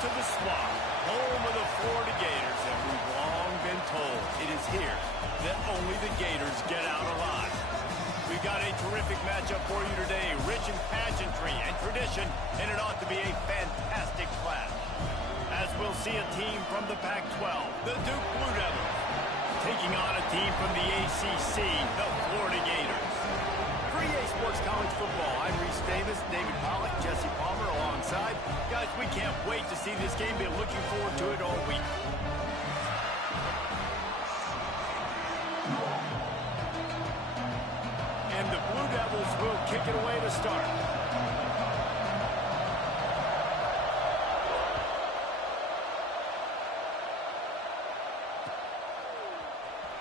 to the swamp, home of the Florida Gators, and we've long been told it is here that only the Gators get out alive. We've got a terrific matchup for you today, rich in pageantry and tradition, and it ought to be a fantastic clash. As we'll see a team from the Pac-12, the Duke Blue Devils, taking on a team from the ACC, the Florida Gators. For EA Sports College Football, I'm Reese Davis, David Pollack, Jesse Palmer alongside. Guys, we can't wait to see this game. Been looking forward to it all week. And the Blue Devils will kick it away to start.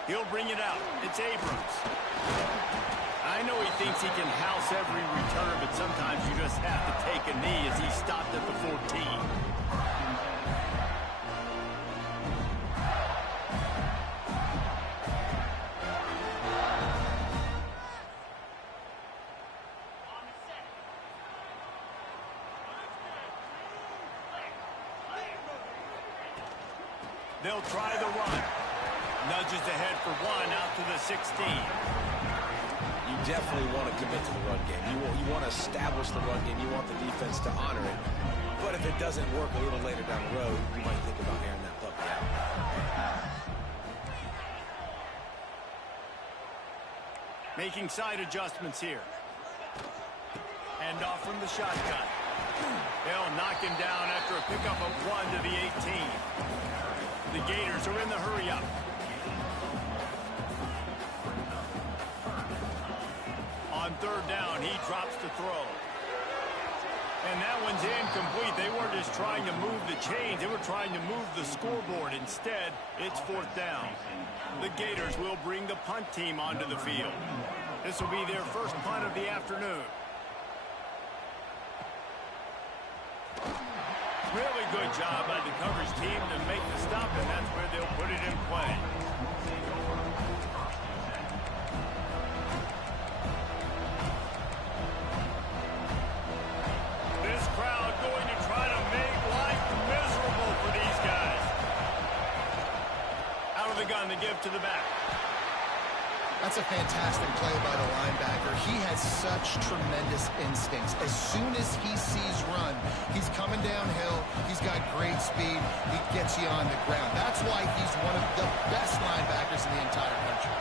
He'll bring it out. It's Abrams. I know he thinks he can house every return, but sometimes you just have to take a knee as he stopped at the 14. They'll try the run. Nudges ahead for one out to the 16. You definitely want to commit to the run game. You want to establish the run game. You want the defense to honor it. But if it doesn't work a little later down the road, you might think about airing that puppy out. Making side adjustments here. Hand off from the shotgun. They'll knock him down after a pickup of 1 to the 18. The Gators are in the hurry-up. On third down, he drops to throw. And that one's incomplete. They weren't just trying to move the chains. They were trying to move the scoreboard. Instead, it's fourth down. The Gators will bring the punt team onto the field. This will be their first punt of the afternoon. Really good job by the coverage team to make the stop, and that's where they'll put it in play. This crowd going to try to make life miserable for these guys. Out of the gun, the give to the back. That's a fantastic play by the linebacker. He has such tremendous instincts. As soon as he sees run, he's coming downhill. He's got great speed. He gets you on the ground. That's why he's one of the best linebackers in the entire country.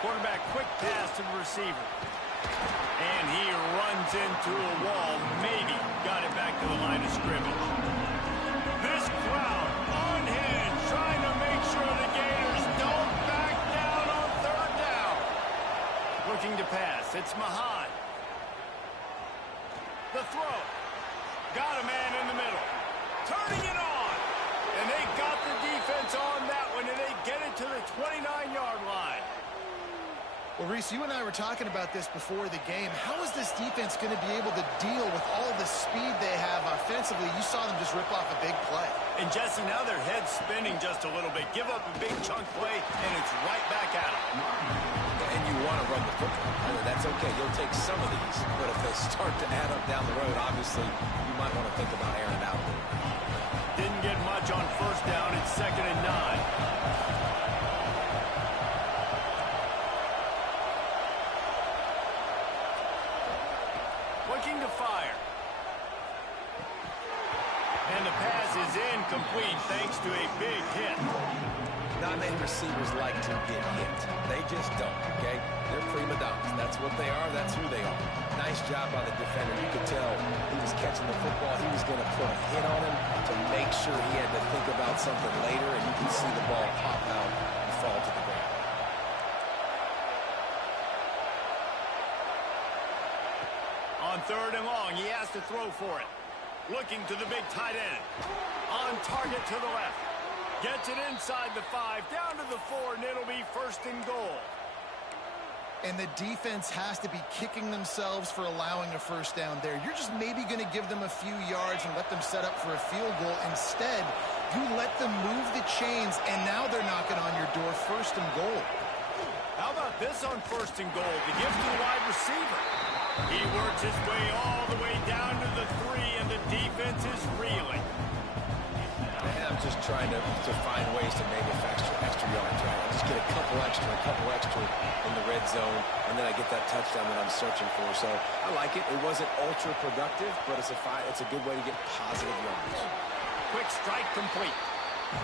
Quarterback, quick pass to the receiver. And he runs into a wall. Maybe got it back to the line of scrimmage. This crowd unhinged, trying to make sure the Gators don't back down on third down. Looking to pass. It's Mahan. The throw. Got a man in the middle. Turning it on. And they got the defense on that one, and they get it to the 29-yard line. Well, Reese, you and I were talking about this before the game. How is this defense going to be able to deal with all the speed they have offensively? You saw them just rip off a big play. And, Jesse, now their head's spinning just a little bit. Give up a big chunk play, and it's right back at them. And you want to run the football. I mean, that's okay. You'll take some of these. But if they start to add up down the road, obviously, you might want to think about airing it out a little bit. Didn't get much on first down. It's 2nd and 9. Looking to fire. And the pass is incomplete thanks to a big hit. Not many receivers like to get hit. They just don't, okay? They're prima donnas. That's what they are. That's who they are. Nice job by the defender. You could tell he was catching the football. He was going to put a hit on him to make sure he had to think about something later, and you can see the ball pop out and fall to the ground. On third and long, he has to throw for it. Looking to the big tight end. On target to the left. Gets it inside the 5, down to the 4, and it'll be 1st and goal. And the defense has to be kicking themselves for allowing a first down there. You're just maybe going to give them a few yards and let them set up for a field goal. Instead, you let them move the chains, and now they're knocking on your door, 1st and goal. How about This on first and goal. The gift to the wide receiver. He works his way all the way down to the 3, and the defense is reeling. And I'm just trying to find ways to manufacture extra yards, right? I just get a couple extra in the red zone, and then I get that touchdown that I'm searching for. So I like it. It wasn't ultra productive, but it's a good way to get positive yards. Quick strike complete.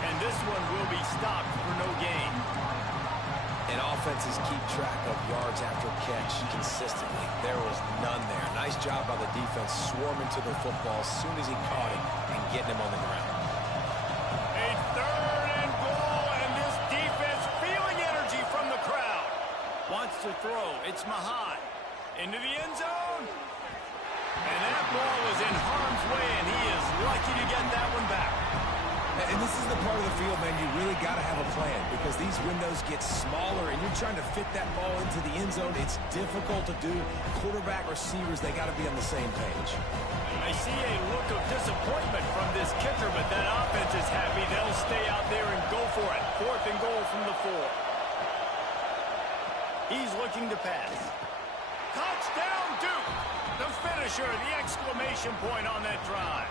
And this one will be stopped for no gain. And offenses keep track of yards after catch consistently. There was none there. Nice job by the defense swarming to the football as soon as he caught it and getting him on the ground. A third and goal, and this defense feeling energy from the crowd. Wants to throw. It's Mahan. Into the end zone. And that ball was in harm's way, and he is lucky to get that one back. And this is the part of the field, man, you really got to have a plan because these windows get smaller and you're trying to fit that ball into the end zone. It's difficult to do. Quarterback, receivers, they got to be on the same page. I see a look of disappointment from this kicker, but that offense is happy. They'll stay out there and go for it. 4th and goal from the 4. He's looking to pass. Touchdown, Duke! The finisher, the exclamation point on that drive.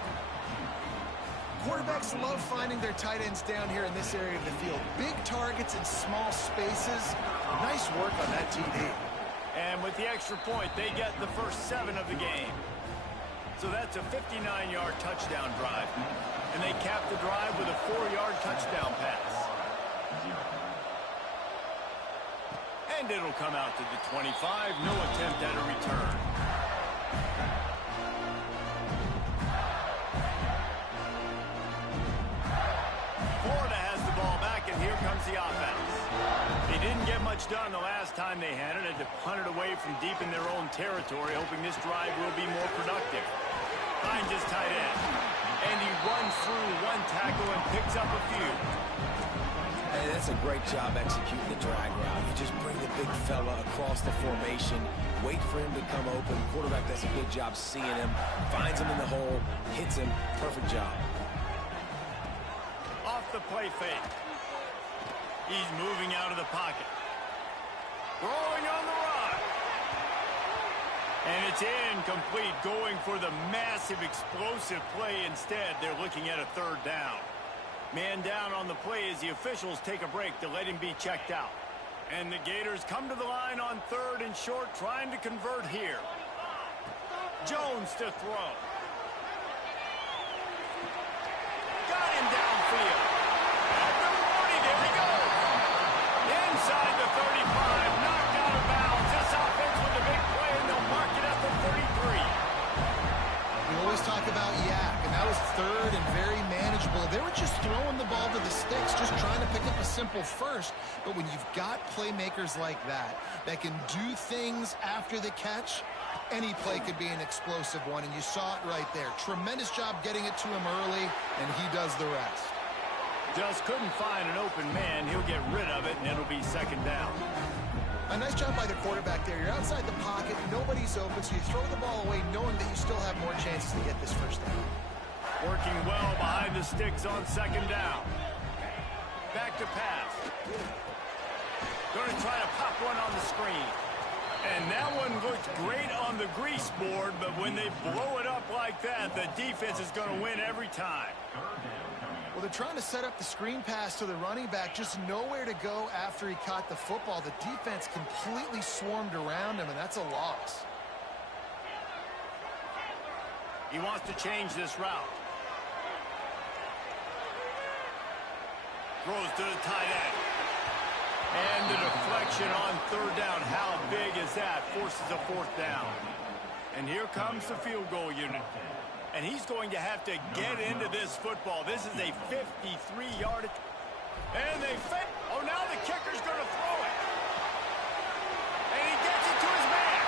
Quarterbacks love finding their tight ends down here in this area of the field. Big targets in small spaces. Nice work on that TD. And with the extra point, they get the first 7 of the game. So that's a 59-yard touchdown drive. And they cap the drive with a 4-yard touchdown pass. And it'll come out to the 25. No attempt at a return. Florida has the ball back, and here comes the offense. They didn't get much done the last time they had it. Had to punt it away from deep in their own territory, hoping this drive will be more productive. Finds his tight end. And he runs through 1 tackle and picks up a few. Hey, that's a great job executing the drag route. You just bring the big fella across the formation, wait for him to come open. Quarterback does a good job seeing him, finds him in the hole, hits him. Perfect job. Off the play fake. He's moving out of the pocket. Throwing on the run. And it's incomplete, going for the massive explosive play instead. They're looking at a 3rd down. Man down on the play as the officials take a break to let him be checked out. And the Gators come to the line on 3rd and short, trying to convert here. Jones to throw. Got him downfield. At the 40, there he goes. Inside the 35, knocked out of bounds. This offense with a big play, and they'll mark it at the 33. We always talk about yak, and that was 3rd and very manageable. They were just throwing the ball to the sticks, just trying to pick up a simple first. But when you've got playmakers like that can do things after the catch, any play could be an explosive one, and you saw it right there. Tremendous job getting it to him early, and he does the rest. Just couldn't find an open man. He'll get rid of it, and it'll be 2nd down. A nice job by the quarterback there. You're outside the pocket, nobody's open, so you throw the ball away knowing that you still have more chances to get this first down. Working well behind the sticks on 2nd down. Back to pass. Going to try to pop one on the screen. And that one looked great on the grease board, but when they blow it up like that, the defense is going to win every time. Well, they're trying to set up the screen pass to the running back, just nowhere to go after he caught the football. The defense completely swarmed around him, and that's a loss. He wants to change this route. Throws to the tight end. And the deflection on 3rd down. How big is that? Forces a 4th down. And here comes the field goal unit. And he's going to have to get into this football. This is a 53-yard. And they fit. Oh, now the kicker's going to throw it. And he gets it to his man.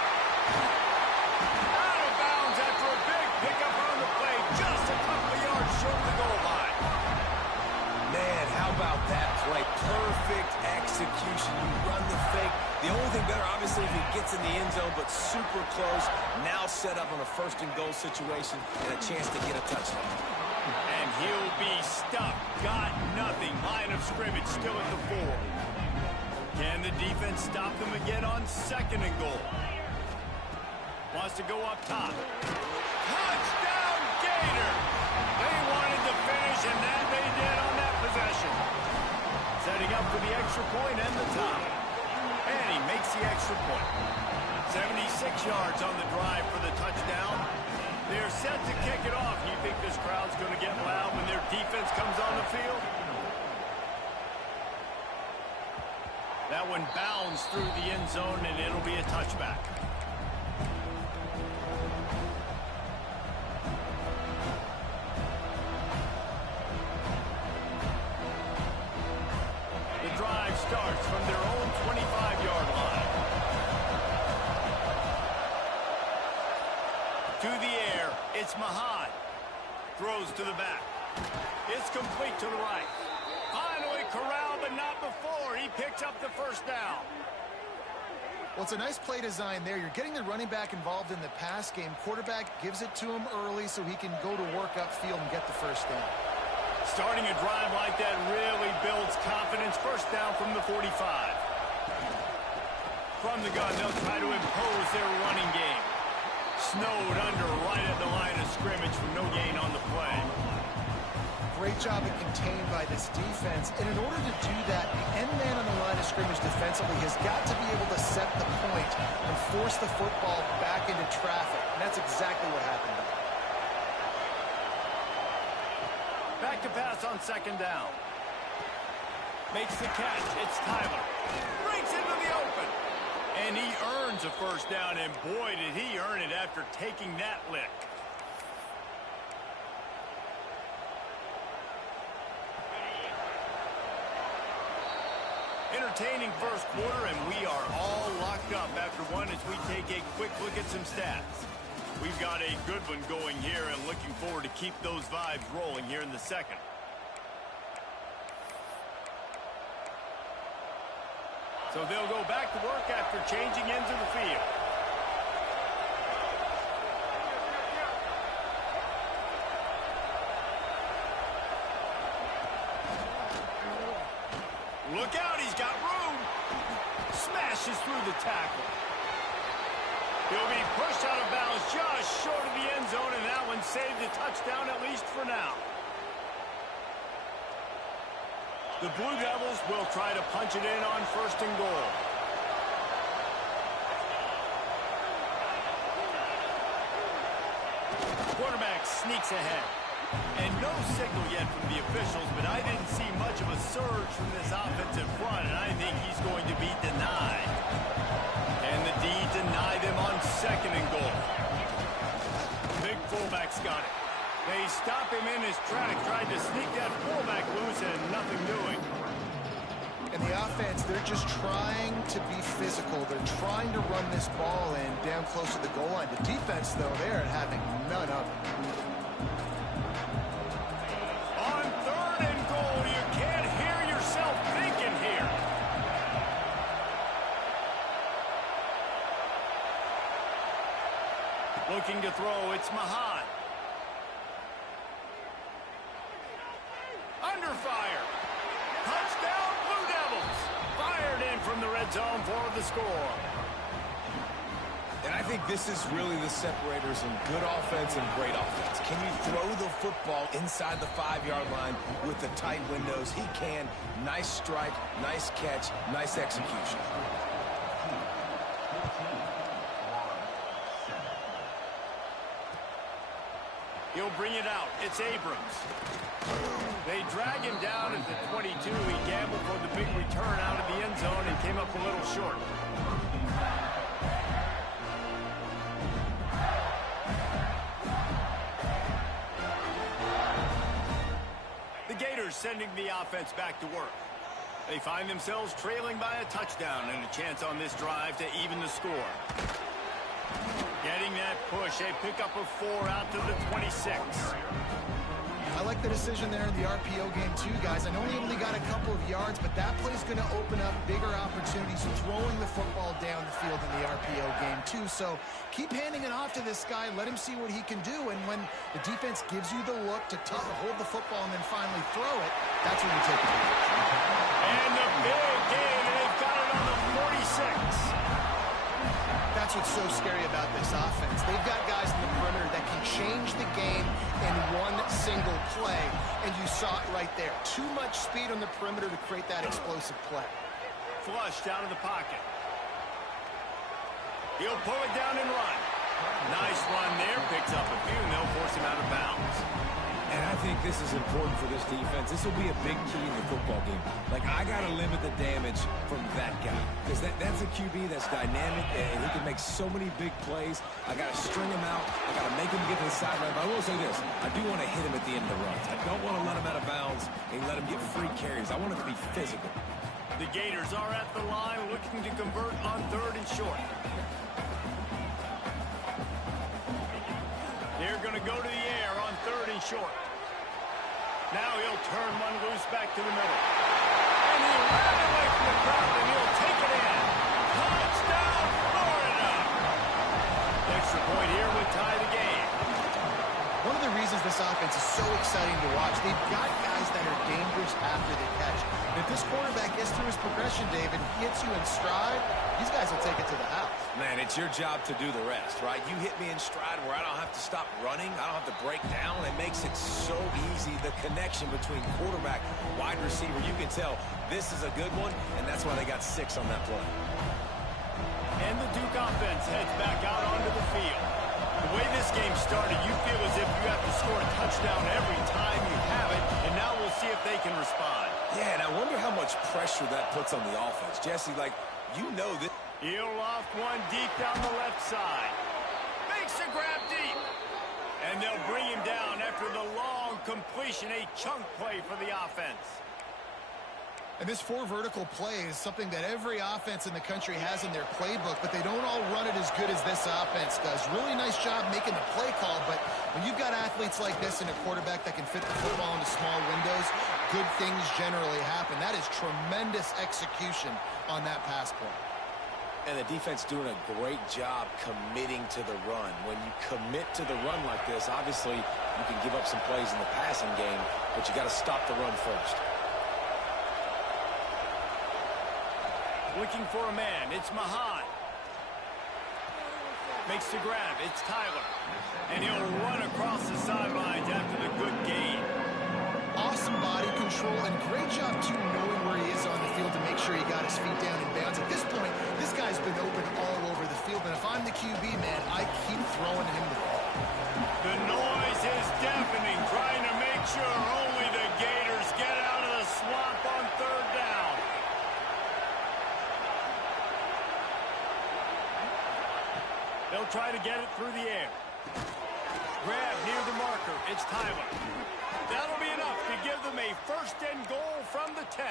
Out of bounds after a big pickup on the play. Just a couple of yards short of the goal line. Man, how about that play? Perfect execution. You run the fake. The only thing better, obviously, if he gets in the end zone, but super close. Now set up on a 1st and goal situation and a chance to get a touchdown. And he'll be stuck. Got nothing. Line of scrimmage still at the 4. Can the defense stop them again on 2nd and goal? Wants to go up top. Touchdown, Gator! They wanted to finish, and that they did on that possession. Setting up for the extra point and the tie. And he makes the extra point. 76 yards on the drive for the touchdown. They're set to kick it off. You think this crowd's going to get loud when their defense comes on the field? That one bounds through the end zone, and it'll be a touchback. The drive starts from their own 25-yard line. To the air, it's Mahad. Throws to the back. It's complete to the right. Finally corralled, but not before. He picks up the first down. Well, it's a nice play design there. You're getting the running back involved in the pass game. Quarterback gives it to him early so he can go to work upfield and get the first down. Starting a drive like that really builds confidence. First down from the 45. From the gun, they'll try to impose their running game. Snowed under right at the line of scrimmage for no gain on the play. Great job at contained by this defense. And in order to do that, the end man on the line of scrimmage defensively has got to be able to set the point and force the football back into traffic. And that's exactly what happened there. Back to pass on 2nd down. Makes the catch. It's Tyler. Breaks into the open. And he earns a first down. And boy, did he earn it after taking that lick. Entertaining first quarter, and we are all locked up after one as we take a quick look at some stats. We've got a good one going here and looking forward to keep those vibes rolling here in the second. So they'll go back to work after changing ends of the field. Look out, he's got room. Smashes through the tackle. He'll be pushed out of bounds just short of the end zone, and that one saved the touchdown, at least for now. The Blue Devils will try to punch it in on 1st and goal. Quarterback sneaks ahead. And no signal yet from the officials, but I didn't see much of a surge from this offensive front, and I think he's going to be denied. And the D denied him on 2nd and goal. Big fullback's got it. They stop him in his track, tried to sneak that fullback loose, and nothing doing. And the offense, they're just trying to be physical. They're trying to run this ball in down close to the goal line. The defense, though, they're having none of it. On 3rd and goal, you can't hear yourself thinking here. Looking to throw, it's Mahad. Under fire. Touchdown, Blue Devils. Fired in from the red zone for the score. And I think this is really the separators in good offense and great offense. Can you throw the football inside the 5-yard line with the tight windows? He can. Nice strike, nice catch, nice execution. He'll bring it out. It's Abrams. They drag him down at the 22. He gambled for the big return out of the end zone and came up a little short. The Gators sending the offense back to work. They find themselves trailing by a touchdown and a chance on this drive to even the score. Getting that push, a pickup of 4 out to the 26. I like the decision there in the RPO game too, guys. I know he only got a couple of yards, but that play is going to open up bigger opportunities throwing the football down the field in the RPO game too. So keep handing it off to this guy. Let him see what he can do. And when the defense gives you the look to hold the football and then finally throw it, that's when you take it. And the big game, and they've got it That's what's so scary about this offense. They've got guys in the perimeter that can change the game in one single play, and you saw it right there. Too much speed on the perimeter to create that explosive play. Flushed out of the pocket. He'll pull it down and run. Nice run there. Picks up a few, and they'll force him out of bounds. And I think this is important for this defense. This will be a big key in the football game. Like, I got to limit the damage from that guy. Because that's a QB that's dynamic, and he can make so many big plays. I got to string him out. I got to make him get to the sideline. But I will say this. I do want to hit him at the end of the runs. I don't want to let him out of bounds and let him get free carries. I want it to be physical. The Gators are at the line looking to convert on 3rd and short. They're going to go to the air on 3rd and short. Now he'll turn one loose back to the middle. And he ran away from the crowd, and he'll take it in. Touchdown, Florida! Extra point here would tie the game. One of the reasons this offense is so exciting to watch, they've got guys that are dangerous after the catch. And if this quarterback gets through his progression, David, hits you in stride, these guys will take it to the house. Man, it's your job to do the rest, right? You hit me in stride where I don't have to stop running. I don't have to break down. It makes it so easy, the connection between quarterback, wide receiver. You can tell this is a good one, and that's why they got 6 on that play. And the Duke offense heads back out onto the field. The way this game started, you feel as if you have to score a touchdown every time you have it, and now we'll see if they can respond. Yeah, and I wonder how much pressure that puts on the offense. Jesse, like, you know that. He'll loft one deep down the left side. Makes a grab deep. And they'll bring him down after the long completion, a chunk play for the offense. And this 4 vertical play is something that every offense in the country has in their playbook, but they don't all run it as good as this offense does. Really nice job making the play call, but when you've got athletes like this and a quarterback that can fit the football into small windows, good things generally happen. That is tremendous execution on that pass play. And the defense doing a great job committing to the run. When you commit to the run like this, obviously you can give up some plays in the passing game, but you got to stop the run first. Looking for a man. It's Mahan. Makes the grab. It's Tyler. And he'll run across the sidelines after the good gain. Awesome body control and great job, too, knowing where he is on the field to make sure he got his feet down in bounds. At this point, this guy's been open all over the field. And if I'm the QB, man, I keep throwing him the ball. The noise is deafening, trying to make sure only the Gators get out of the swamp on 3rd down. They'll try to get it through the air. Grab near the marker. It's Tyler. That'll be enough to give them a 1st and goal from the 10.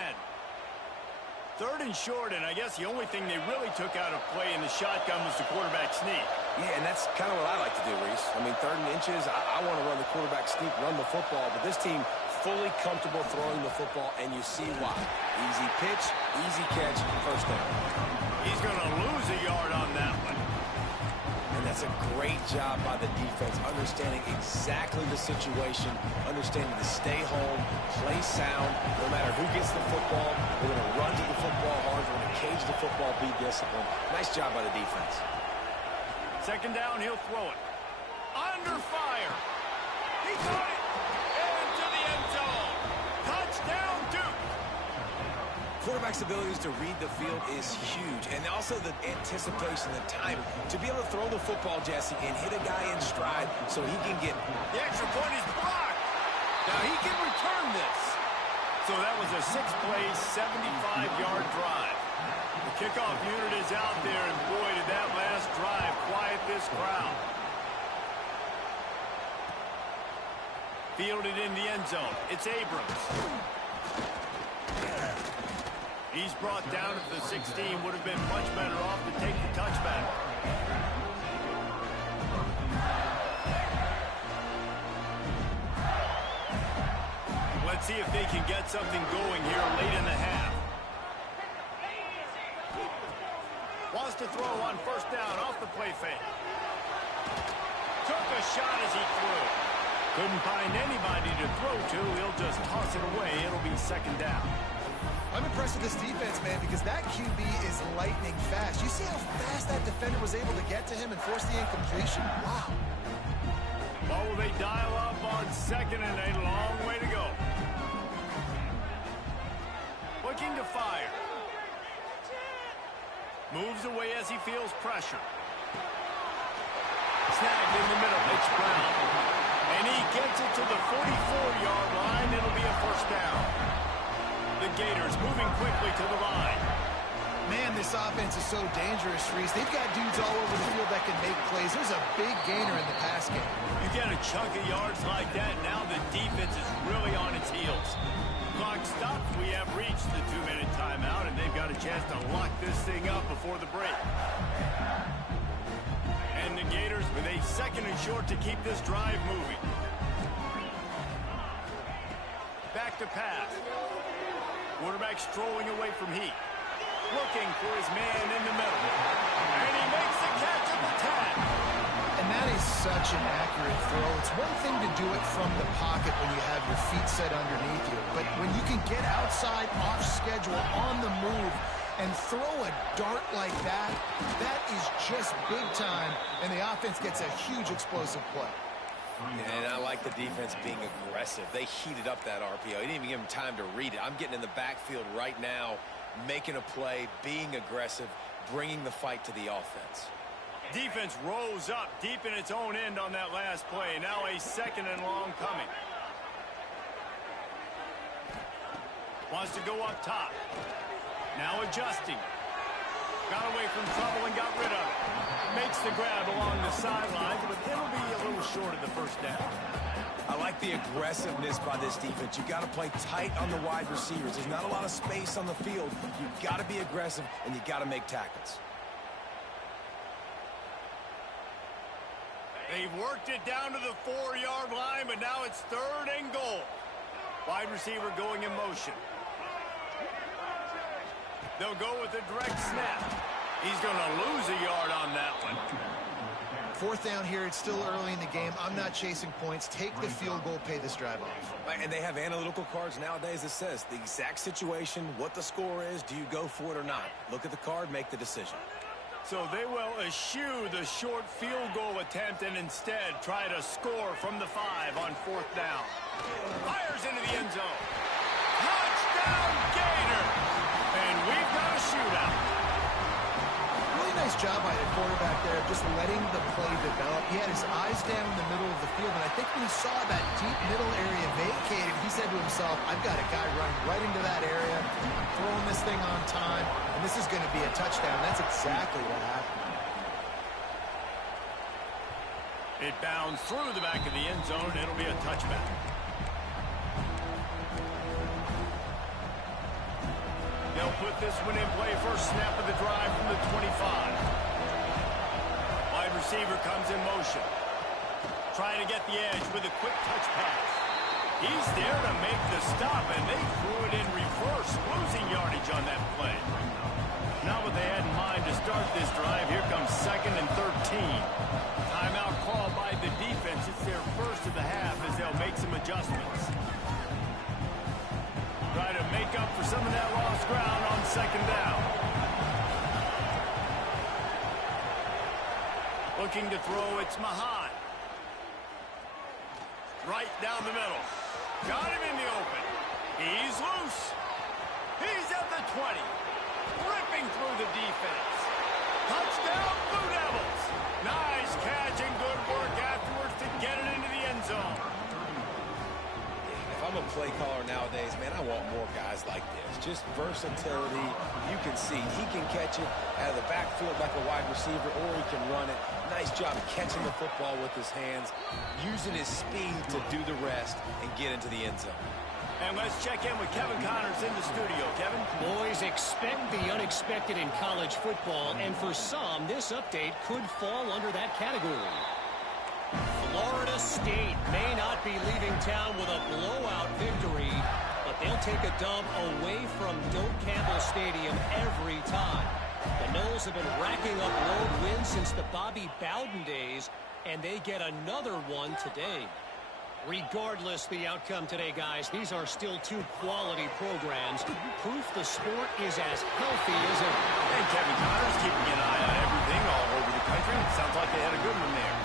3rd and short, and I guess the only thing they really took out of play in the shotgun was the quarterback sneak. Yeah, and that's kind of what I like to do, Reese. I mean, 3rd and inches, I want to run the quarterback sneak, run the football, but this team fully comfortable throwing the football, and you see why. Easy pitch, easy catch, 1st down. He's going to lose a yard on that one. And that's a great job by the defense, understanding exactly the situation, understanding to stay home, play sound. No matter who gets the football, we're going to run to the football hard. We're going to cage the football, be disciplined. Nice job by the defense. 2nd down, he'll throw it. Under fire. He got it. Into the end zone. Touchdown, Duke. Quarterback's abilities to read the field is huge, and also the anticipation, the time to be able to throw the football, Jesse, and hit a guy in stride so he can get. The extra point is blocked. Now he can return this. So that was a 6-play, 75-yard drive. The kickoff unit is out there, and boy, did that last drive quiet this crowd. Fielded in the end zone. It's Abrams. He's brought down at the 16. Would have been much better off to take the touchback. Let's see if they can get something going here late in the half. Wants to throw on 1st down off the play fake. Took a shot as he threw. Couldn't find anybody to throw to. He'll just toss it away. It'll be 2nd down. I'm impressed with this defense, man, because that QB is lightning fast. You see how fast that defender was able to get to him and force the incompletion? Wow. Oh, will they dial up on second and a long way to go. Looking to fire. Moves away as he feels pressure. Snagged in the middle. It's Brown. And he gets it to the 44-yard line. It'll be a first down. The Gators moving quickly to the line. Man, this offense is so dangerous, Reese. They've got dudes all over the field that can make plays. There's a big gainer in the pass game. You get a chunk of yards like that, now the defense is really on its heels. Clock stops. We have reached the 2-minute timeout, and they've got a chance to lock this thing up before the break. And the Gators with a second and short to keep this drive moving. Back to pass. Quarterback strolling away from heat. Looking for his man in the middle. And he makes the catch at the 10. And that is such an accurate throw. It's one thing to do it from the pocket when you have your feet set underneath you. But when you can get outside, off schedule, on the move, and throw a dart like that, that is just big time, and the offense gets a huge explosive play. And I like the defense being aggressive. They heated up that RPO. He didn't even give him time to read it. I'm getting in the backfield right now, making a play, being aggressive, bringing the fight to the offense. Defense rose up deep in its own end on that last play. Now a second and long coming. Wants to go up top. Now adjusting. Got away from trouble and got rid of it. Makes the grab along the sidelines, but it'll be a little short of the first down. I like the aggressiveness by this defense. You got to play tight on the wide receivers. There's not a lot of space on the field. You got to be aggressive, and you got to make tackles. They've worked it down to the 4-yard line, but now it's third and goal. Wide receiver going in motion. They'll go with a direct snap. He's going to lose a yard on that one. Fourth down here. It's still early in the game. I'm not chasing points. Take the field goal, pay this drive off. And they have analytical cards nowadays that says the exact situation, what the score is, do you go for it or not? Look at the card, make the decision. So they will eschew the short field goal attempt and instead try to score from the 5 on fourth down. Fires into the end zone. Touchdown, Gator! And we've got a shootout. Really nice job by the quarterback there, just letting the play develop. He had his eyes down in the middle of the field, and I think when he saw that deep middle area vacated, he said to himself, I've got a guy running right into that area. I'm throwing this thing on time, and this is going to be a touchdown. That's exactly what happened. It bounds through the back of the end zone. It'll be a touchback. They'll put this one in play. First snap of the drive from the 25. Wide receiver comes in motion. Trying to get the edge with a quick touch pass. He's there to make the stop, and they threw it in reverse, losing yardage on that play. Not what they had in mind to start this drive. Here comes second and 13. Timeout called by the defense. It's their first of the half as they'll make some adjustments. Try to make up for some of that lost ground on second down. Looking to throw, it's Mahan. Right down the middle. Got him in the open. He's loose. He's at the 20. Ripping through the defense. Touchdown, Blue Devils. Nice catch and good work afterwards to get it into the end zone. If I'm a play caller nowadays, man, I want more guys like this. Just versatility. You can see he can catch it out of the backfield like a wide receiver, or he can run it. Nice job catching the football with his hands, using his speed to do the rest and get into the end zone. And let's check in with Kevin Connors in the studio. Kevin? Boys, expect the unexpected in college football, and for some, this update could fall under that category. Florida State may not be leaving town with a blowout victory, but they'll take a dub away from Doak Campbell Stadium every time. The Noles have been racking up road wins since the Bobby Bowden days, and they get another one today. Regardless the outcome today, guys, these are still two quality programs. Proof the sport is as healthy as ever. And Kevin Connor's keeping an eye on everything all over the country. It sounds like they had a good one there.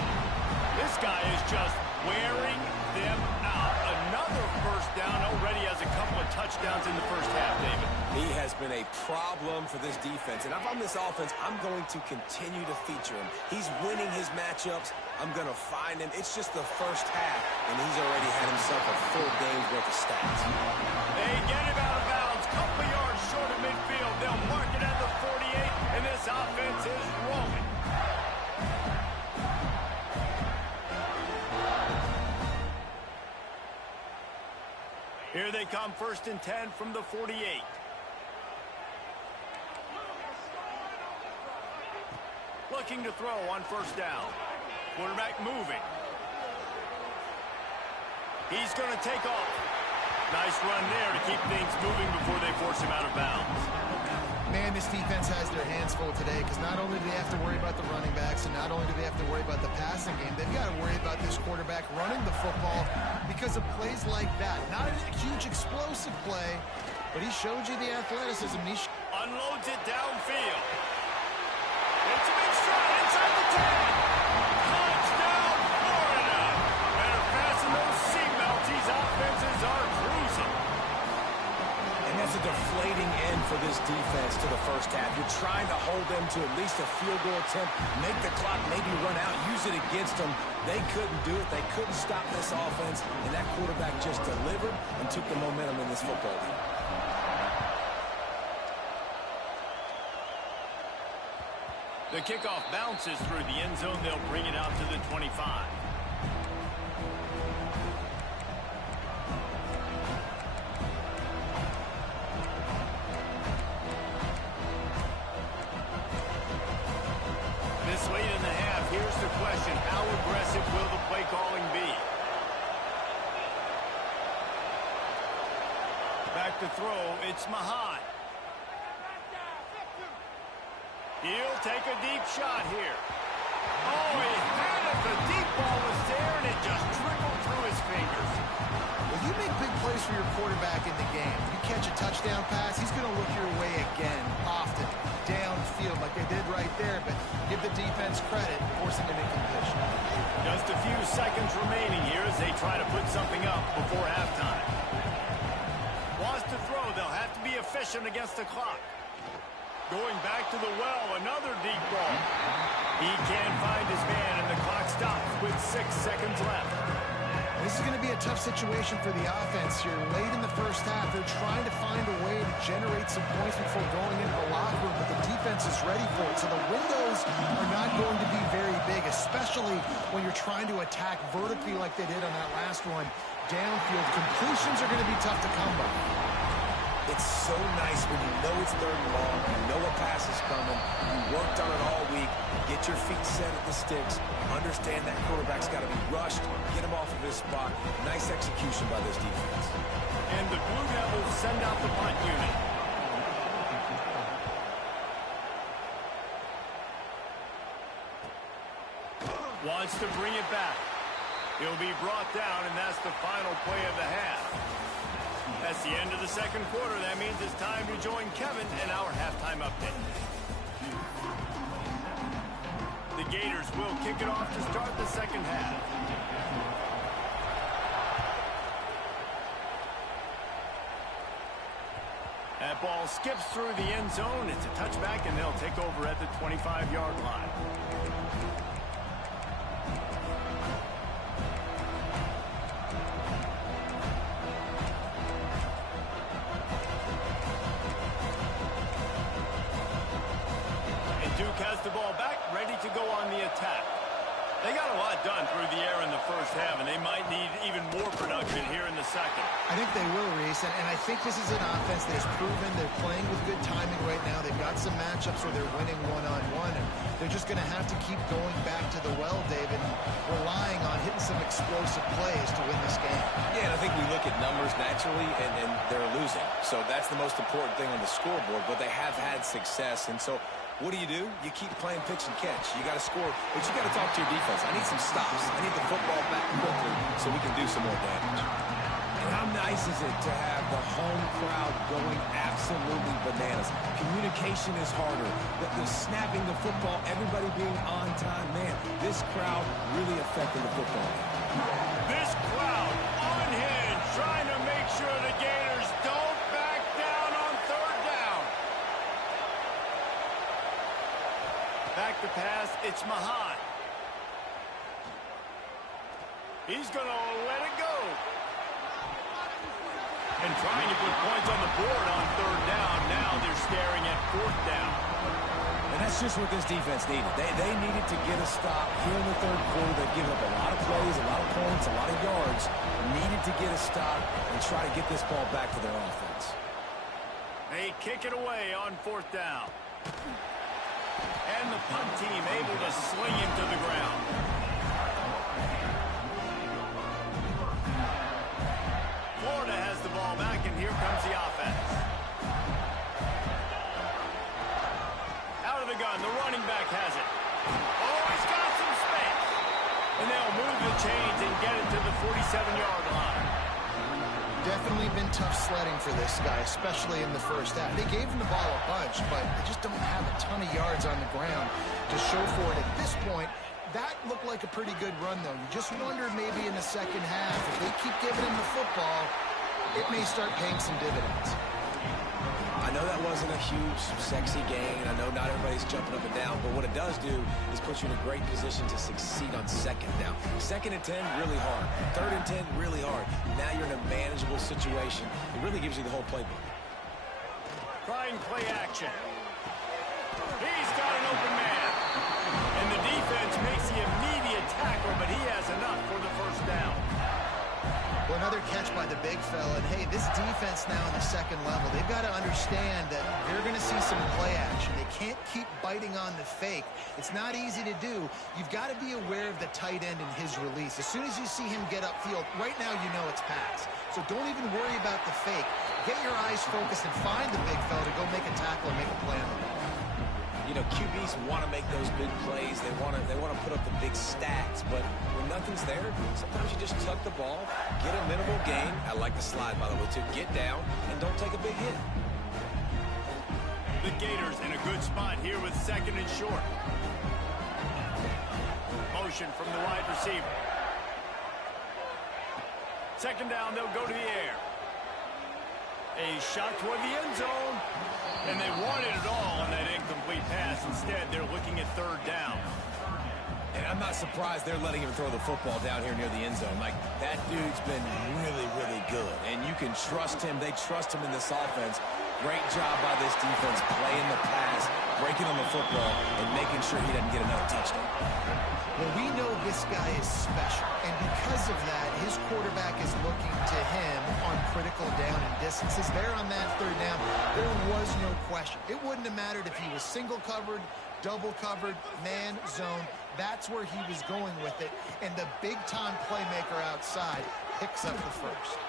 This guy is just wearing them out. Another first down, already has a couple of touchdowns in the first half, David. He has been a problem for this defense. And if I'm this offense, I'm going to continue to feature him. He's winning his matchups. I'm going to find him. It's just the first half, and he's already had himself a full game's worth of stats. They get him out of bounds. Couple yards short of midfield. They'll mark it at the 48, and this offense is rolling. Here they come, 1st and 10 from the 48. Looking to throw on 1st down. Quarterback moving. He's going to take off. Nice run there to keep things moving before they force him out of bounds. Man, this defense has their hands full today because not only do they have to worry about the running backs and not only do they have to worry about the passing game, they've got to worry about this quarterback running the football because of plays like that. Not a huge explosive play, but he showed you the athleticism. Unloads it downfield. It's a big stride inside the 10. Touchdown, Florida. Better fasten those seatbelts. These offenses are cruising. And that's a deflating end for this defense to the first half. You're trying to hold them to at least a field goal attempt, make the clock maybe run out, use it against them. They couldn't do it. They couldn't stop this offense, and that quarterback just delivered and took the momentum in this football game. The kickoff bounces through the end zone. They'll bring it out to the 25. This late in the half, here's the question. How aggressive will the play calling be? Back to throw. It's Mahan. He'll take a deep shot here. Oh, he had it. The deep ball was there, and it just trickled through his fingers. Well, you make big plays for your quarterback in the game. You catch a touchdown pass, he's going to look your way again, often, downfield like they did right there, but give the defense credit, forcing an incompletion. Just a few seconds remaining here as they try to put something up before halftime. Wants to throw. They'll have to be efficient against the clock. Going back to the well, another deep ball. He can't find his man, and the clock stops with 6 seconds left. This is going to be a tough situation for the offense here. Late in the first half, they're trying to find a way to generate some points before going into the locker room, but the defense is ready for it. So the windows are not going to be very big, especially when you're trying to attack vertically like they did on that last one. Downfield completions are going to be tough to come by. It's so nice when you know it's 3rd and long, you know a pass is coming, you worked on it all week, get your feet set at the sticks, understand that quarterback's got to be rushed, get him off of his spot. Nice execution by this defense. And the Blue Devils send out the punt unit. Wants to bring it back. He'll be brought down, and that's the final play of the half. That's the end of the second quarter. That means it's time to join Kevin in our halftime update. The Gators will kick it off to start the second half. That ball skips through the end zone. It's a touchback, and they'll take over at the 25-yard line. Duke has the ball back, ready to go on the attack. They got a lot done through the air in the first half, and they might need even more production here in the second. I think they will, Reese, and I think this is an offense that has proven they're playing with good timing right now. They've got some matchups where they're winning one-on-one, and they're just going to have to keep going back to the well, David, and relying on hitting some explosive plays to win this game. Yeah, and I think we look at numbers naturally, and they're losing. So that's the most important thing on the scoreboard, but they have had success, and so What do? You keep playing pitch and catch. You got to score, but you got to talk to your defense. I need some stops. I need the football back quickly so we can do some more damage. And how nice is it to have the home crowd going absolutely bananas? Communication is harder. The snapping the football, everybody being on time. Man, this crowd really affected the football game. This crowd unhinged, trying to make sure the Gators don't back down on third down. Back to pass, it's Mahan. He's going to let it go. And trying to put points on the board on third down. Now they're staring at fourth down. And that's just what this defense needed. They needed to get a stop here in the third quarter. They've given up a lot of plays, a lot of points, a lot of yards. Needed to get a stop and try to get this ball back to their offense. They kick it away on fourth down. And the punt team able to sling him to the ground. Florida has the ball back, and here comes the offense. Out of the gun, the running back has it. Oh, he's got some space. And they'll move the chains and get it to the 47-yard line. Definitely been tough sledding for this guy, especially in the first half. They gave him the ball a bunch, but they just don't have a ton of yards on the ground to show for it at this point. That looked like a pretty good run, though. You just wonder maybe in the second half, if they keep giving him the football, it may start paying some dividends. I know that wasn't a huge, sexy gain. I know not everybody's jumping up and down, but what it does do is put you in a great position to succeed on second down. Second and 10, really hard. Third and 10, really hard. Now you're in a manageable situation. It really gives you the whole playbook. Trying play action. He's got an open man. And the defense makes the immediate tackle, but he has enough for the first down. Well, another catch by the big fella. And, hey, this defense now in the second level, they've got to understand that they're going to see some play action. They can't keep biting on the fake. It's not easy to do. You've got to be aware of the tight end and his release. As soon as you see him get upfield, right now you know it's pass. So don't even worry about the fake. Get your eyes focused and find the big fella to go make a tackle and make a play on the ball. You know, QBs want to make those big plays. They want to put up the big stats. But when nothing's there, sometimes you just tuck the ball, get a minimal gain. I like the slide, by the way, to get down and don't take a big hit. The Gators in a good spot here with second and short. Motion from the wide receiver. Second down, they'll go to the air. A shot toward the end zone. And they wanted it all on that incomplete pass. Instead, they're looking at third down. And I'm not surprised they're letting him throw the football down here near the end zone. Like, that dude's been really, really good. And you can trust him. They trust him in this offense. Great job by this defense playing the pass, breaking on the football, and making sure he doesn't get another touchdown. Well, we know this guy is special, and because of that, his quarterback is looking to him on critical down and distances. There on that third down, there was no question. It wouldn't have mattered if he was single covered, double covered, man, zone. That's where he was going with it, and the big-time playmaker outside picks up the first.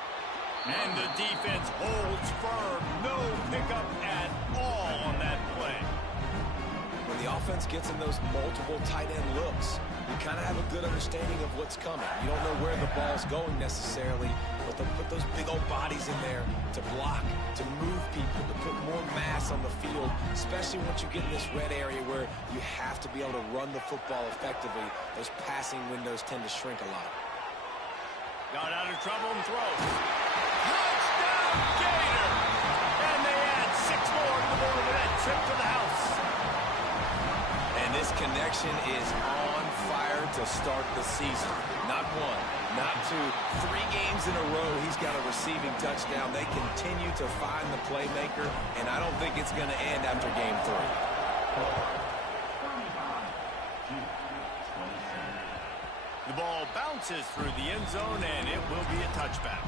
And the defense holds firm. No pickup at all on that play. When the offense gets in those multiple tight end looks, you kind of have a good understanding of what's coming. You don't know where the ball's going necessarily, but they'll put those big old bodies in there to block, to move people, to put more mass on the field, especially once you get in this red area where you have to be able to run the football effectively. Those passing windows tend to shrink a lot. Got out of trouble and throws. Touchdown, Gator! And they add 6 more to the board with that trip to the house. And this connection is on fire to start the season. Not one, not two, 3 games in a row he's got a receiving touchdown. They continue to find the playmaker, and I don't think it's going to end after game 3. The ball bounces through the end zone, and it will be a touchback.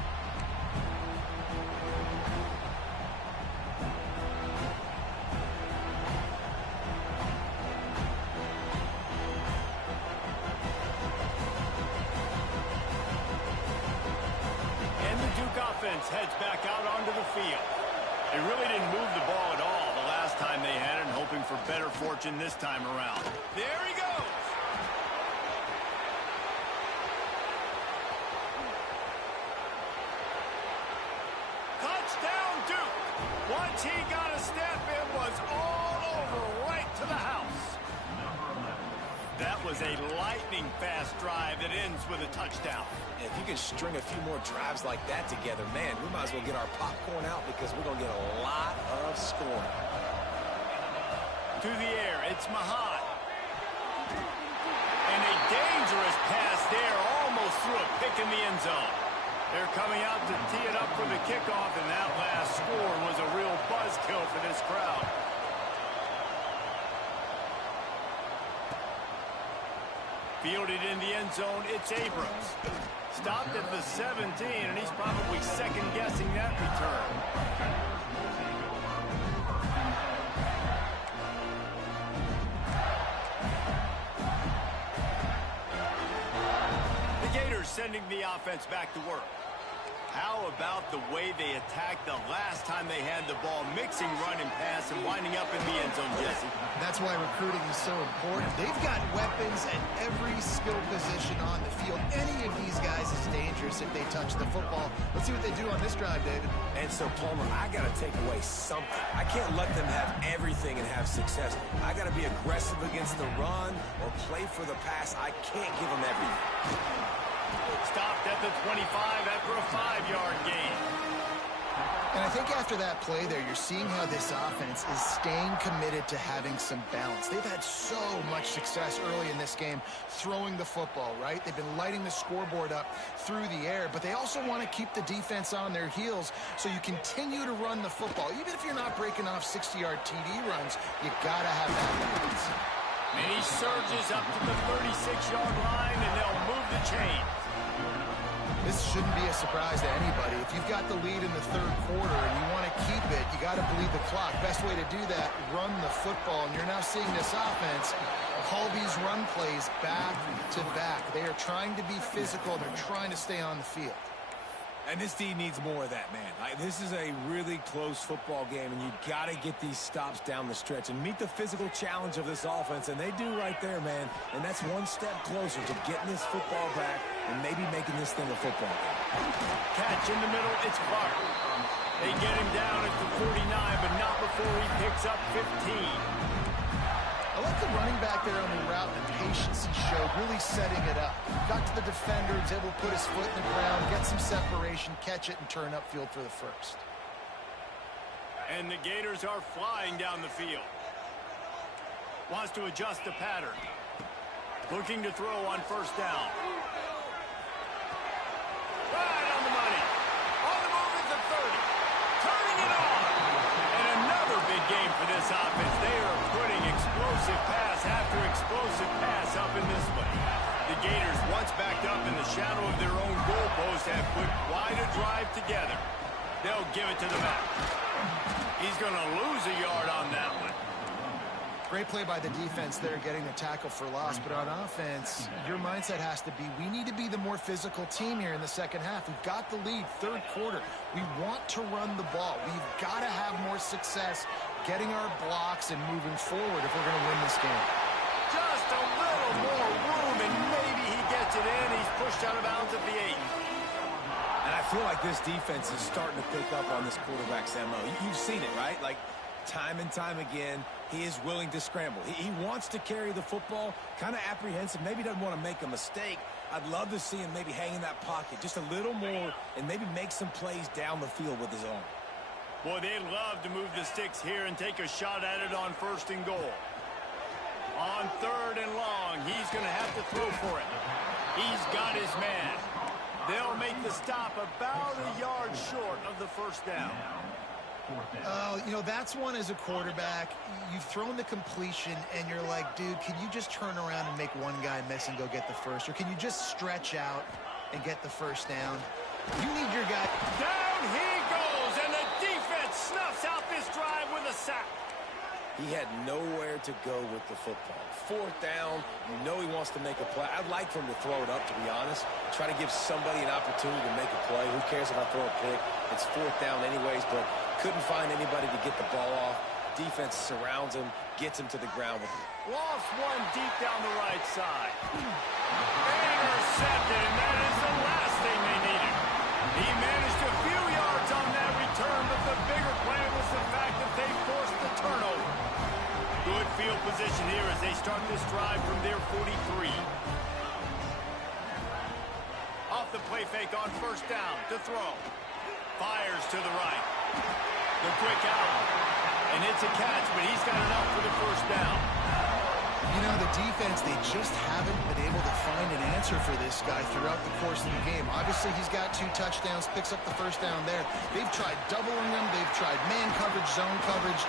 Offense heads back out onto the field. They really didn't move the ball at all the last last time they had it and hoping for better fortune this time around. There he goes. Touchdown, Duke. Once he got a step, it was all over right to the house. That was a lightning-fast drive that ends with a touchdown. If you can string a few more drives like that together, man, we might as well get our popcorn out because we're going to get a lot of scoring. To the air, it's Mahat. And a dangerous pass there, almost threw a pick in the end zone. They're coming out to tee it up for the kickoff, and that last score was a real buzzkill for this crowd. Fielded in the end zone, it's Abrams. Stopped at the 17, and he's probably second-guessing that return. The Gators sending the offense back to work. How about the way they attacked the last time they had the ball, mixing run and pass and winding up in the end zone, Jesse? That's why recruiting is so important. They've got weapons at every skill position on the field. Any of these guys is dangerous if they touch the football. Let's see what they do on this drive, David. And so, Palmer, I got to take away something. I can't let them have everything and have success. I got to be aggressive against the run or play for the pass. I can't give them everything. Stopped at the 25 after a 5-yard gain. And I think after that play there, you're seeing how this offense is staying committed to having some balance. They've had so much success early in this game throwing the football, right? They've been lighting the scoreboard up through the air, but they also want to keep the defense on their heels, so you continue to run the football. Even if you're not breaking off 60-yard TD runs, you got to have that balance. And he surges up to the 36-yard line, and they'll move the chain. This shouldn't be a surprise to anybody. If you've got the lead in the third quarter and you want to keep it, you got to bleed the clock. Best way to do that, run the football. And you're now seeing this offense call these run plays back to back. They are trying to be physical. They're trying to stay on the field. And this team needs more of that, man. This is a really close football game, and you got to get these stops down the stretch and meet the physical challenge of this offense, and they do right there, man. And that's one step closer to getting this football back and maybe making this thing a football game. Catch in the middle, it's Clark. They get him down at the 49, but not before he picks up 15. I like the running back there on the route and the patience he showed, really setting it up. Got to the defender, was able to put his foot in the ground, get some separation, catch it, and turn upfield for the first. And the Gators are flying down the field. Wants to adjust the pattern. Looking to throw on first down. Right on the money. On the move at the 30. Turning it on. And another big game for this offense. They are putting explosive pass after explosive pass up in this one. The Gators, once backed up in the shadow of their own goalpost, have put quite a drive together. They'll give it to the back. He's going to lose a yard on that one. Great play by the defense there, getting the tackle for loss. But on offense, your mindset has to be, we need to be the more physical team here in the second half. We've got the lead, third quarter. We want to run the ball. We've got to have more success getting our blocks and moving forward if we're going to win this game. Just a little more room, and maybe he gets it in. He's pushed out of bounds at the 8. And I feel like this defense is starting to pick up on this quarterback's MO. You've seen it, right? Like, time and time again, he is willing to scramble. He wants to carry the football, kind of apprehensive, maybe doesn't want to make a mistake. I'd love to see him maybe hang in that pocket just a little more and maybe make some plays down the field with his arm. Boy, they'd love to move the sticks here and take a shot at it on first and goal. On third and long, he's going to have to throw for it. He's got his man. They'll make the stop about a yard short of the first down. You know, that's one as a quarterback. You've thrown the completion, and you're like, dude, can you just turn around and make one guy miss and go get the first? Or can you just stretch out and get the first down? You need your guy. Down he goes, and the defense snuffs out this drive with a sack. He had nowhere to go with the football. Fourth down, you know he wants to make a play. I'd like for him to throw it up, to be honest. Try to give somebody an opportunity to make a play. Who cares if I throw a pick? It's fourth down anyways, but couldn't find anybody to get the ball off. Defense surrounds him, gets him to the ground. Lost one deep down the right side. Intercepted, and that is the last thing they needed. He managed a few yards on that return, but the bigger plan was the fact that they forced the turnover. Good field position here as they start this drive from their 43. Off the play fake on first down to throw. Fires to the right. The quick out. And it's a catch, but he's got enough for the first down. You know, the defense, they just haven't been able to find an answer for this guy throughout the course of the game. Obviously, he's got 2 touchdowns, picks up the first down there. They've tried doubling him. They've tried man coverage, zone coverage.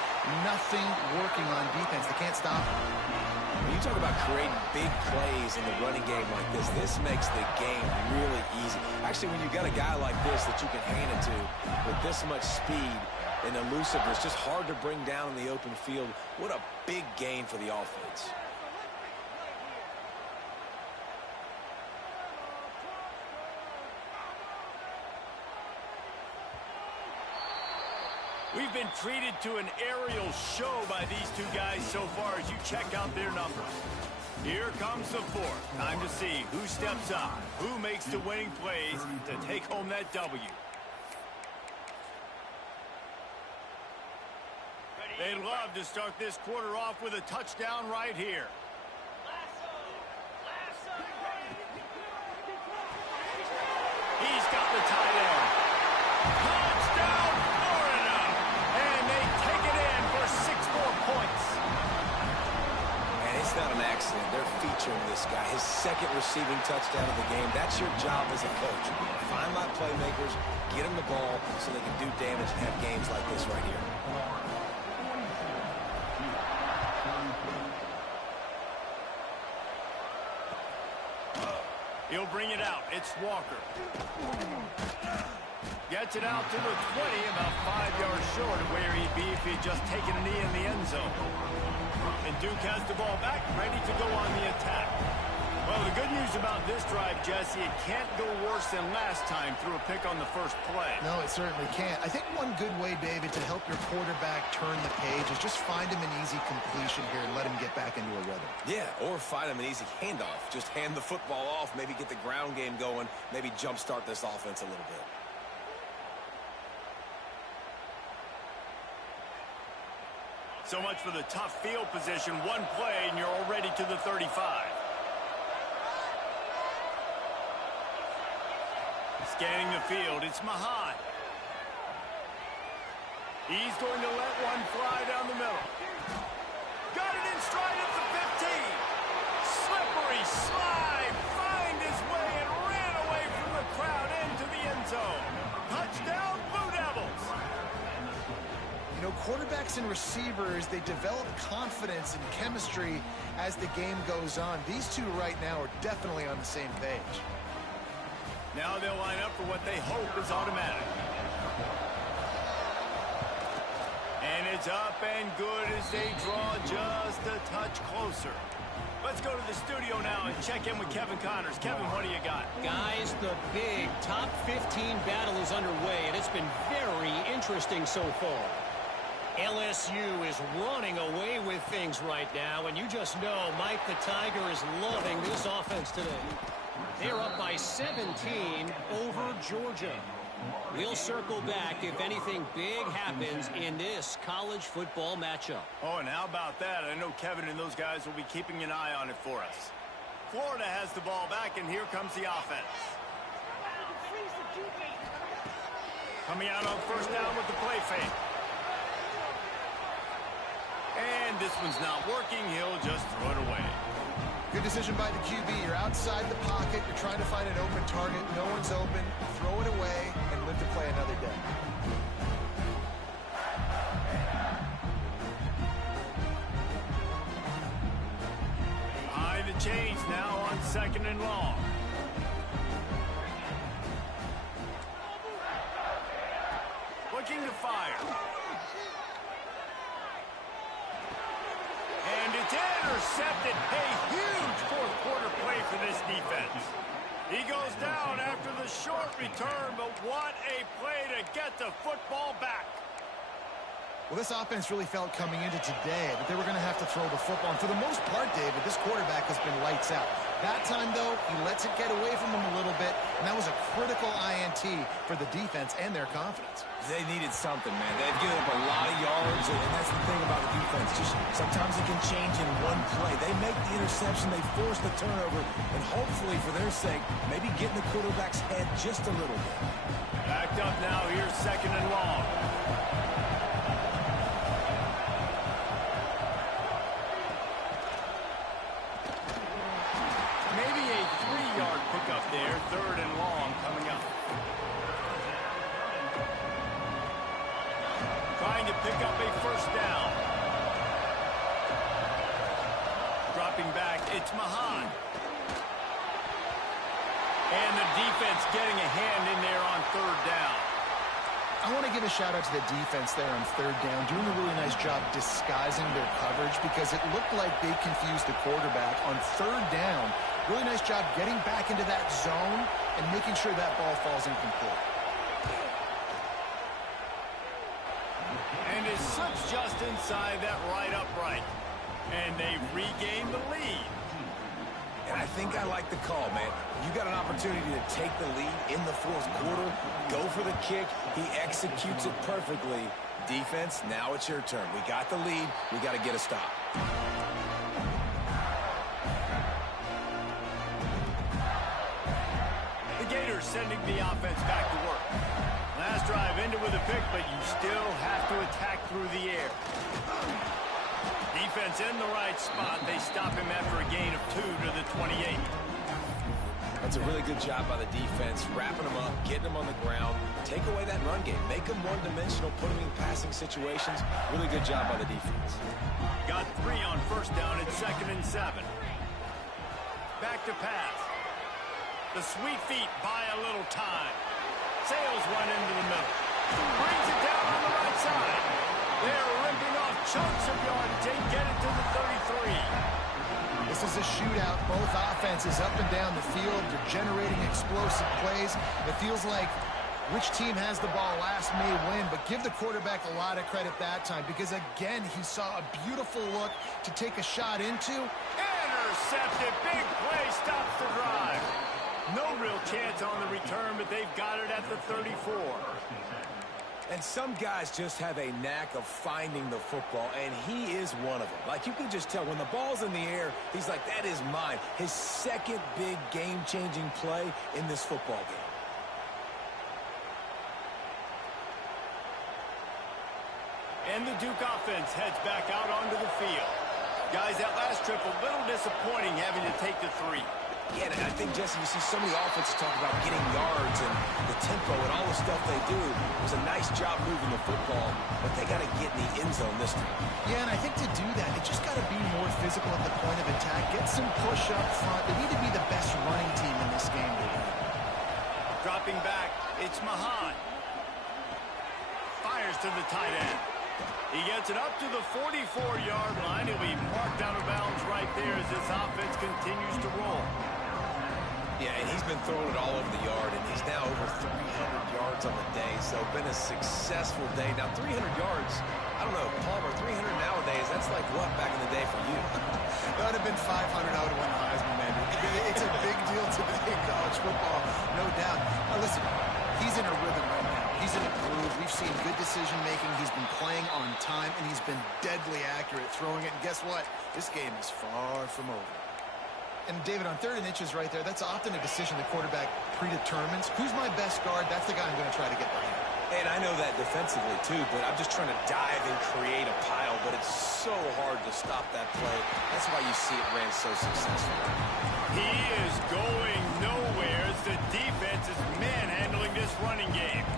Nothing working on defense. They can't stop him. When you talk about creating big plays in the running game like this makes the game really easy. Actually, when you've got a guy like this that you can hand it to with this much speed and elusiveness, just hard to bring down in the open field, what a big gain for the offense. We've been treated to an aerial show by these two guys so far as you check out their numbers. Here comes the fourth. Time to see who steps up, who makes the winning plays to take home that W. They'd love to start this quarter off with a touchdown right here. He's got the tight end. Touchdown, Florida! And they take it in for 6 more points. And it's not an accident. They're featuring this guy. His second receiving touchdown of the game. That's your job as a coach. Find my playmakers, get them the ball so they can do damage and have games like this right here. He'll bring it out. It's Walker. Gets it out to the 20, about 5 yards short of where he'd be if he'd just taken a knee in the end zone. And Duke has the ball back, ready to go on the attack. Well, the good news about this drive, Jesse, it can't go worse than last time through a pick on the first play. No, it certainly can't. I think one good way, David, to help your quarterback turn the page is just find him an easy completion here and let him get back into a rhythm. Yeah, or find him an easy handoff. Just hand the football off, maybe get the ground game going, maybe jumpstart this offense a little bit. So much for the tough field position. One play, and you're already to the 35. Scanning the field, it's Mahan. He's going to let one fly down the middle. Got it in stride at the 15. Slippery slide, find his way and ran away from the crowd into the end zone. Touchdown, Blue Devils. You know, quarterbacks and receivers, they develop confidence and chemistry as the game goes on. These two right now are definitely on the same page. Now they'll line up for what they hope is automatic. And it's up and good as they draw just a touch closer. Let's go to the studio now and check in with Kevin Connors. Kevin, what do you got? Guys, the big top 15 battle is underway, and it's been very interesting so far. LSU is running away with things right now, and you just know Mike the Tiger is loving this offense today. They're up by 17 over Georgia. We'll circle back if anything big happens in this college football matchup. Oh, and how about that? I know Kevin and those guys will be keeping an eye on it for us. Florida has the ball back, and here comes the offense. Coming out on first down with the play fake. And this one's not working. He'll just throw it away. Good decision by the QB. You're outside the pocket. You're trying to find an open target. No one's open. Throw it away and live to play another day. High the chains now on second and long. Looking to fire. And it's intercepted. A huge fourth quarter play for this defense. He goes down after the short return, but what a play to get the football back. Well, this offense really felt coming into today that they were going to have to throw the football. And for the most part, David, this quarterback has been lights out. That time, though, he lets it get away from him a little bit, and that was a critical INT for the defense and their confidence. They needed something, man. They've given up a lot of yards, and that's the thing about the defense. Just sometimes it can change in one play. They make the interception, they force the turnover, and hopefully, for their sake, maybe get in the quarterback's head just a little bit. Backed up now. Here's 2nd and long. Maybe a 3-yard pickup there. 3rd and long coming up. Trying to pick up a 1st down. Dropping back, it's Mahan. And the defense getting a hand in there on 3rd down. I want to give a shout out to the defense there on 3rd down, doing a really nice job disguising their coverage because it looked like they confused the quarterback on 3rd down. Really nice job getting back into that zone and making sure that ball falls incomplete. And is slips just inside that right upright. And they've regained the lead. And I think I like the call, man. You got an opportunity to take the lead in the 4th quarter. Go for the kick. He executes it perfectly. Defense, now it's your turn. We got the lead. We got to get a stop. The Gators sending the offense back to work. Last drive ended with a pick, but you still have to attack through the air. Defense in the right spot. They stop him after a gain of 2 to the 28. That's a really good job by the defense, wrapping them up, getting them on the ground, take away that run game, make them one-dimensional, put them in passing situations. Really good job by the defense. Got 3 on 1st down at 2nd and 7. Back to pass. The sweet feet buy a little time. Sails one into the middle. Brings it down on the right side. They're ripping off chunks of yardage. They get it to the 33. This is a shootout. Both offenses up and down the field. They're generating explosive plays. It feels like which team has the ball last may win, but give the quarterback a lot of credit that time because, again, he saw a beautiful look to take a shot into. Intercepted. Big play stops the drive. No real chance on the return, but they've got it at the 34. And some guys just have a knack of finding the football, and he is one of them. Like, you can just tell when the ball's in the air, he's like, that is mine. His second big game-changing play in this football game. And the Duke offense heads back out onto the field. Guys, that last trip, a little disappointing having to take the 3. Yeah, and I think, Jesse, you see so many offenses talk about getting yards and the tempo and all the stuff they do. It was a nice job moving the football, but they got to get in the end zone this time. Yeah, and I think to do that, they just got to be more physical at the point of attack. Get some push up front. They need to be the best running team in this game to win. Dropping back, it's Mahan. Fires to the tight end. He gets it up to the 44-yard line. He'll be marked out of bounds right there as this offense continues to roll. Yeah, and he's been throwing it all over the yard, and he's now over 300 yards on the day, so been a successful day. Now, 300 yards, I don't know, Palmer, 300 nowadays, that's like what back in the day for you? That would have been 500. I would have won the Heisman, man. It's a big deal today in college football, no doubt. Now, listen, he's in a rhythm right now. He's in a groove. We've seen good decision-making. He's been playing on time, and he's been deadly accurate throwing it. And guess what? This game is far from over. And, David, on 3rd and inches right there, that's often a decision the quarterback predetermines. Who's my best guard? That's the guy I'm going to try to get behind. And I know that defensively, too, but I'm just trying to dive and create a pile, but it's so hard to stop that play. That's why you see it ran so successfully. He is going nowhere as the defense is manhandling this running game.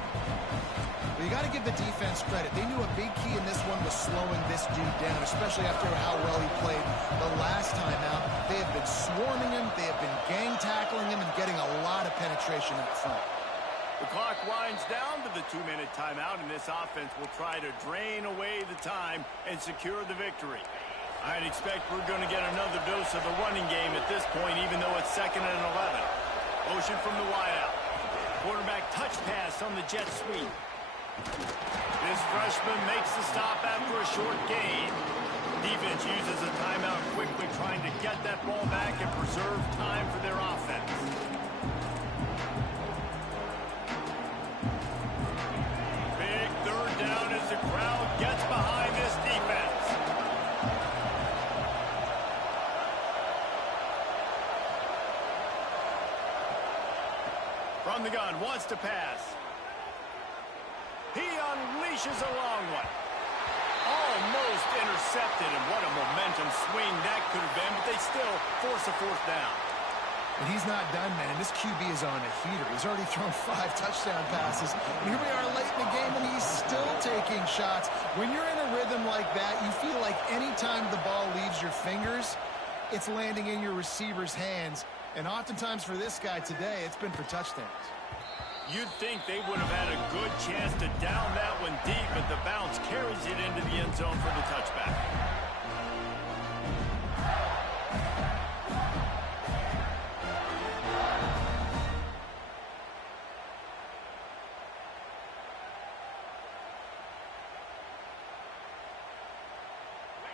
Well, you got to give the defense credit. They knew a big key in this one was slowing this dude down, especially after how well he played the last time out. They have been swarming him, they have been gang tackling him, and getting a lot of penetration up front. The clock winds down to the 2-minute timeout, and this offense will try to drain away the time and secure the victory. I'd expect we're going to get another dose of the running game at this point, even though it's 2nd and 11. Motion from the wideout. Quarterback touch pass on the jet sweep. This freshman makes the stop after a short gain. Defense uses a timeout quickly, trying to get that ball back and preserve time for their offense. Big third down as the crowd gets behind this defense. From the gun, wants to pass. He unleashes a long one. Almost intercepted, and what a momentum swing that could have been, but they still force a fourth down. And he's not done, man. This QB is on a heater. He's already thrown 5 touchdown passes. And here we are late in the game, and he's still taking shots. When you're in a rhythm like that, you feel like any time the ball leaves your fingers, it's landing in your receiver's hands. And oftentimes for this guy today, it's been for touchdowns. You'd think they would have had a good chance to down that one deep, but the bounce carries it into the end zone for the touchback.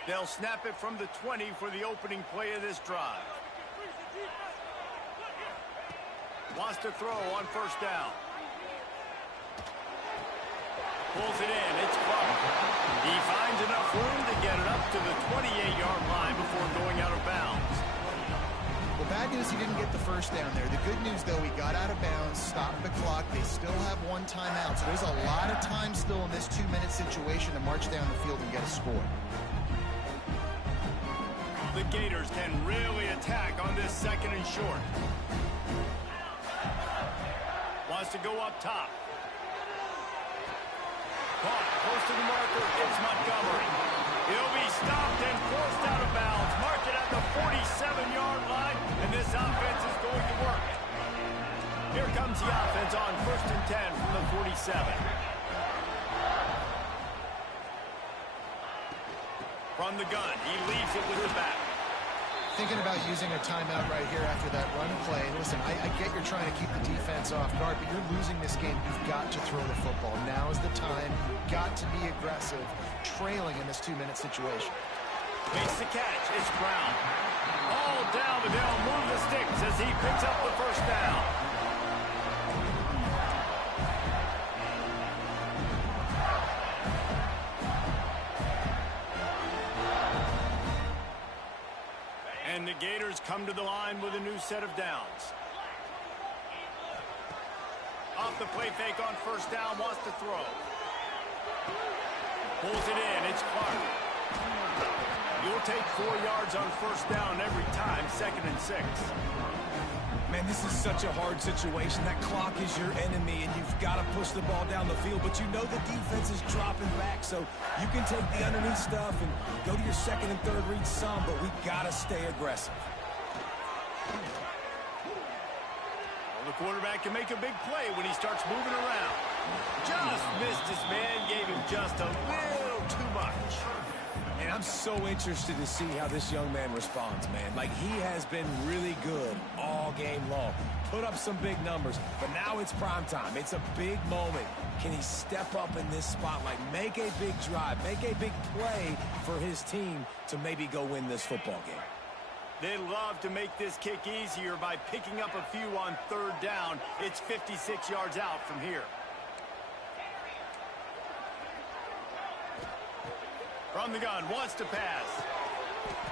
They'll snap it from the 20 for the opening play of this drive. Wants to throw on first down. Pulls it in. It's Clark. He finds enough room to get it up to the 28-yard line before going out of bounds. Well, bad news, he didn't get the first down there. The good news, though, he got out of bounds, stopped the clock. They still have one timeout, so there's a lot of time still in this 2-minute situation to march down the field and get a score. The Gators can really attack on this second and short. Wants to go up top. Caught close to the marker. It's Montgomery. He'll be stopped and forced out of bounds. Mark it at the 47-yard line, and this offense is going to work. Here comes the offense on 1st and 10 from the 47. From the gun, he leaves it with the back. Thinking about using a timeout right here after that run play. Listen, I get you're trying to keep the defense off guard, but you're losing this game. You've got to throw the football. Now is the time. You've got to be aggressive, trailing in this 2-minute situation. Makes the catch. It's Brown. All down, but they'll move the sticks as he picks up the first down. And the Gators come to the line with a new set of downs. Off the play fake on first down, wants to throw. Pulls it in, it's Clark. You'll take 4 yards on first down every time, 2nd and 6. Man, this is such a hard situation. That clock is your enemy, and you've got to push the ball down the field. But you know the defense is dropping back, so you can take the underneath stuff and go to your 2nd and 3rd read some, but we got to stay aggressive. Well, the quarterback can make a big play when he starts moving around. Just missed his man, gave him just a little too much. And I'm so interested to see how this young man responds, man. Like, he has been really good all game long. Put up some big numbers, but now it's prime time. It's a big moment. Can he step up in this spotlight, make a big drive, make a big play for his team to maybe go win this football game? They love to make this kick easier by picking up a few on 3rd down. It's 56 yards out from here. From the gun, wants to pass.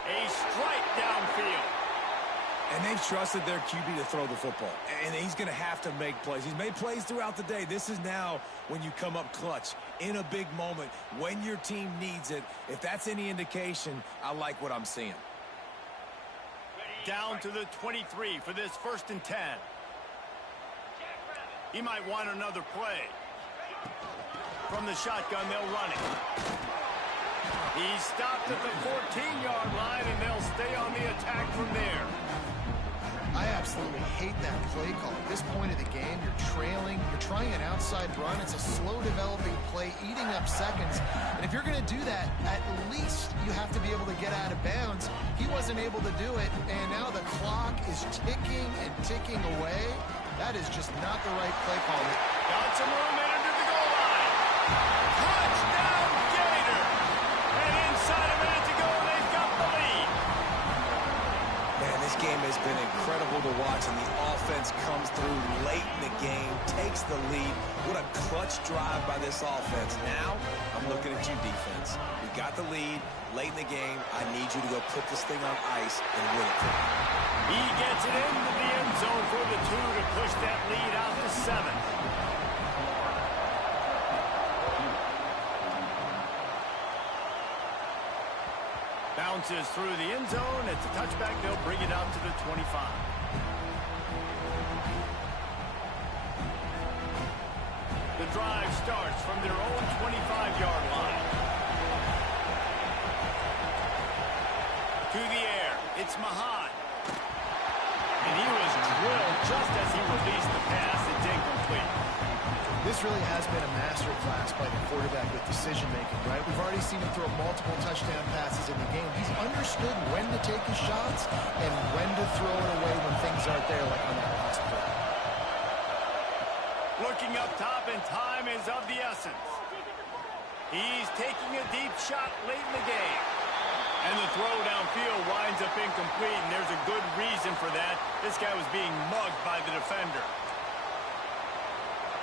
A strike downfield. And they've trusted their QB to throw the football. And he's going to have to make plays. He's made plays throughout the day. This is now when you come up clutch in a big moment when your team needs it. If that's any indication, I like what I'm seeing. Down to the 23 for this 1st and 10. He might want another play. From the shotgun, they'll run it. He's stopped at the 14-yard line, and they'll stay on the attack from there. I absolutely hate that play call. At this point of the game, you're trailing, you're trying an outside run. It's a slow-developing play, eating up seconds. And if you're going to do that, at least you have to be able to get out of bounds. He wasn't able to do it, and now the clock is ticking and ticking away. That is just not the right play call. Got some room in under the goal line. Touchdown, Gator! And inside a minute to go, they've got the lead. Man, this game has been incredible to watch, and the offense comes through late in the game, takes the lead. What a clutch drive by this offense. Now, I'm looking at you, defense. We got the lead late in the game. I need you to go put this thing on ice and win it for me. He gets it into the end zone for the 2 to push that lead out to 7. Bounces through the end zone. It's a touchback. They'll bring it out to the 25. The drive starts from their own 25-yard line. To the air. It's Mahan. And he was drilled just as he released the pass. It's incomplete. This really has been a masterclass by the quarterback with decision-making, right? We've already seen him throw multiple touchdown passes in the game. He's understood when to take his shots and when to throw it away when things aren't there, like on that last play. Looking up top, and time is of the essence. He's taking a deep shot late in the game. And the throw downfield winds up incomplete, and there's a good reason for that. This guy was being mugged by the defender.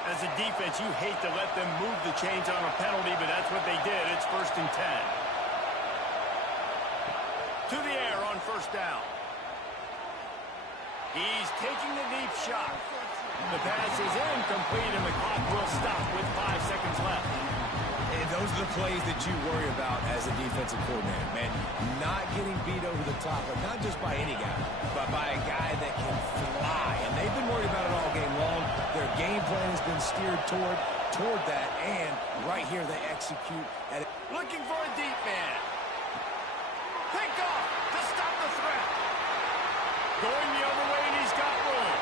As a defense, you hate to let them move the chains on a penalty, but that's what they did. It's 1st and 10. To the air on 1st down. He's taking the deep shot. The pass is incomplete, and the clock will stop with 5 seconds left. And those are the plays that you worry about as a defensive coordinator, man. Not getting beat over the top, but not just by any guy, but by a guy that can fly. And they've been worried about it all game long. Their game plan has been steered toward that, and right here they execute at it. Looking for a deep man. Pick off to stop the threat. Going the other way, and he's got room.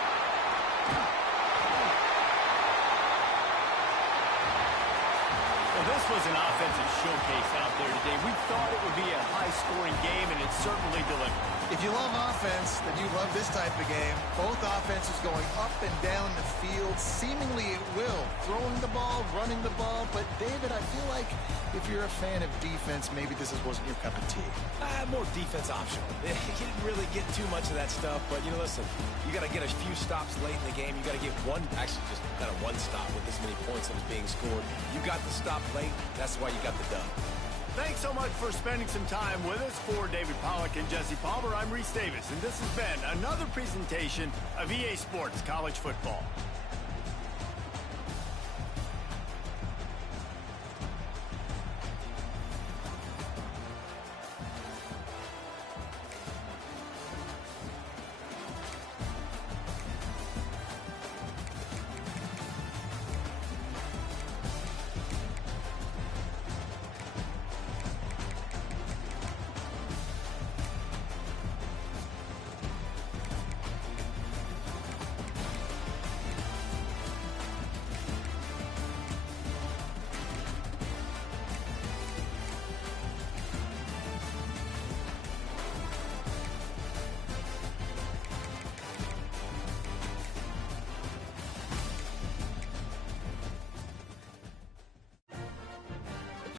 Well, this was an offensive showcase out there today. We thought it would be a high-scoring game, and it certainly delivered. If you love offense, then you love this type of game. Both offenses going up and down the field, seemingly at will. Throwing the ball, running the ball. But, David, I feel like if you're a fan of defense, maybe this wasn't your cup of tea. More defense optional. You didn't really get too much of that stuff, but, listen, you got to get a few stops late in the game. You got to get just kind of one stop with this many points that was being scored. You got the stop late. That's why you got the dub. Thanks so much for spending some time with us. For David Pollack and Jesse Palmer, I'm Reese Davis, and this has been another presentation of EA Sports College Football.